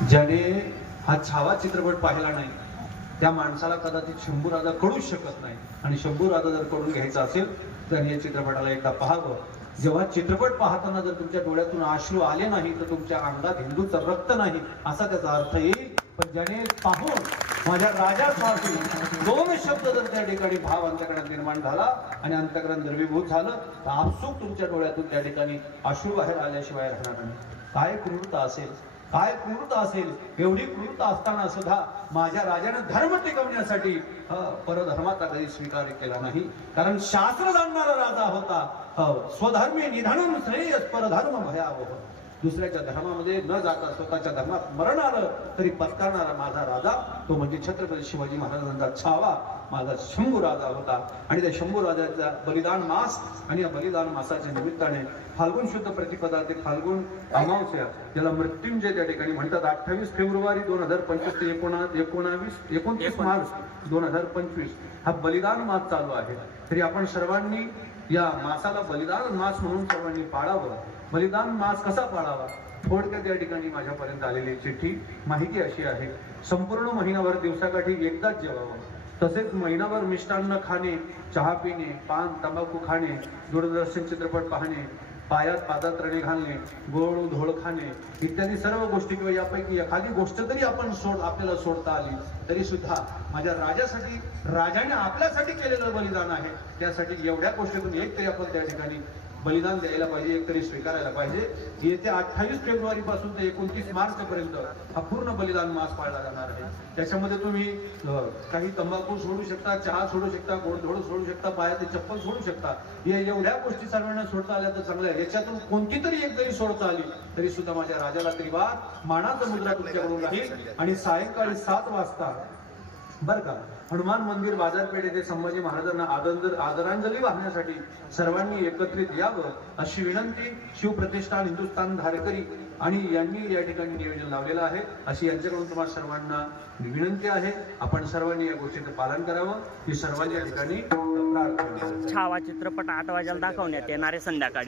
ज्याने हा छावा चित्रपट पाहिला नाही त्या माणसाला कदाचित शंभूराजा कळूच शकत नाही, आणि शंभूराजा जर कळून घ्यायचा असेल तर या चित्रपटाला एकदा पाहावं. जेव्हा चित्रपट पाहताना जर तुमच्या डोळ्यातून अश्रू आले नाही तर तुमच्या अंगात हिंदूचं रक्त नाही असा त्याचा अर्थ येईल. पण ज्याने पाहून माझ्या राजासाठी दोन शब्द जर त्या ठिकाणी भाव अंतःकरणात निर्माण झाला आणि अंतःकरण द्रवीभूत झालं तर आपसूक तुमच्या डोळ्यातून त्या ठिकाणी अश्रू बाहेर आल्याशिवाय राहणार नाही. काय क्रूरता असेल, काय क्रूरता असेल. एवढी क्रूरता असताना सुद्धा माझ्या राजाने धर्म टिकवण्यासाठी परधर्माचा कधी स्वीकार केला नाही. कारण शास्त्र जाणणारा राजा होता. स्वधर्मी निधनम श्रेयस परधर्म भयावह. दुसऱ्याच्या धर्मामध्ये न जाता स्वतःच्या धर्मात मरण आलं तरी पत्करणारा माझा राजा तो म्हणजे छत्रपती शिवाजी महाराजांचा छावा माझा शंभू राजा होता. आणि त्या शंभू राजाचा बलिदान मास, आणि या बलिदान मासाच्या निमित्ताने फाल्गुन शुद्ध प्रतिपदा ते फाल्गुन अमावस्या त्याला मृत्युंजय त्या ठिकाणी म्हणतात. 28 फेब्रुवारी 2025 ते 29 मार्च 2025 हा बलिदान मास चालू आहे. तरी आपण सर्वांनी या मासाला बलिदान मास म्हणून सर्वांनी पाळावं. बलिदान मास कसा पाळावा थोडक्यात या ठिकाणी माझ्यापर्यंत आलेली चिठ्ठी माहिती अशी आहे. संपूर्ण महिनाभर दिवसाकाठी एकदाच जेवावं, तसेच महिनाभर मिष्टान्न खाणे, चहा पिणे, पान तंबाखू खाणे, दूरदर्शन चित्रपट पाहणे, पायात पादात रणे घालणे, गोड धोळ खाणे इत्यादी सर्व गोष्टी किंवा यापैकी एखादी गोष्ट तरी आपल्याला सोडता आली तरी सुद्धा माझ्या राजासाठी, राजाने आपल्यासाठी केलेलं बलिदान आहे त्यासाठी एवढ्या गोष्टीतून एक तरी आपण त्या ठिकाणी बलिदान द्यायला पाहिजे, एक तरी स्वीकारायला पाहिजे. येत्या 28 फेब्रुवारी पासून ते 29 मार्च पर्यंत हा पूर्ण बलिदान मास पाळला जाणार आहे. त्याच्यामध्ये तुम्ही काही तंबाखू सोडू शकता, चहा सोडू शकता, गोडधोड सोडू शकता, पायाचे चप्पल सोडू शकता. या एवढ्या गोष्टी सर्वांना सोडता आल्या तर चांगलं आहे. याच्यातून कोणती तरी एक जरी सोडता आली तरी सुद्धा माझ्या राजाला त्रिवार मानाचा मुद्रा तुमच्याकडून राहील. आणि सायंकाळी 7 वाजता बर का हनुमान मंदिर बाजारपेठ येथे संभाजी महाराजांना आदरांजली वाहण्यासाठी सर्वांनी एकत्रित यावं अशी विनंती शिवप्रतिष्ठान हिंदुस्थान धारकरी आणि यांनी या ठिकाणी नियोजन लावलेलं आहे. अशी यांच्याकडून तुम्हाला सर्वांना विनंती आहे. आपण सर्वांनी या गोष्टीचं पालन करावं ही सर्वांच्या ठिकाणी प्रार्थना. छावा चित्रपट 8 वाजेला दाखवण्यात येणार आहे संध्याकाळी.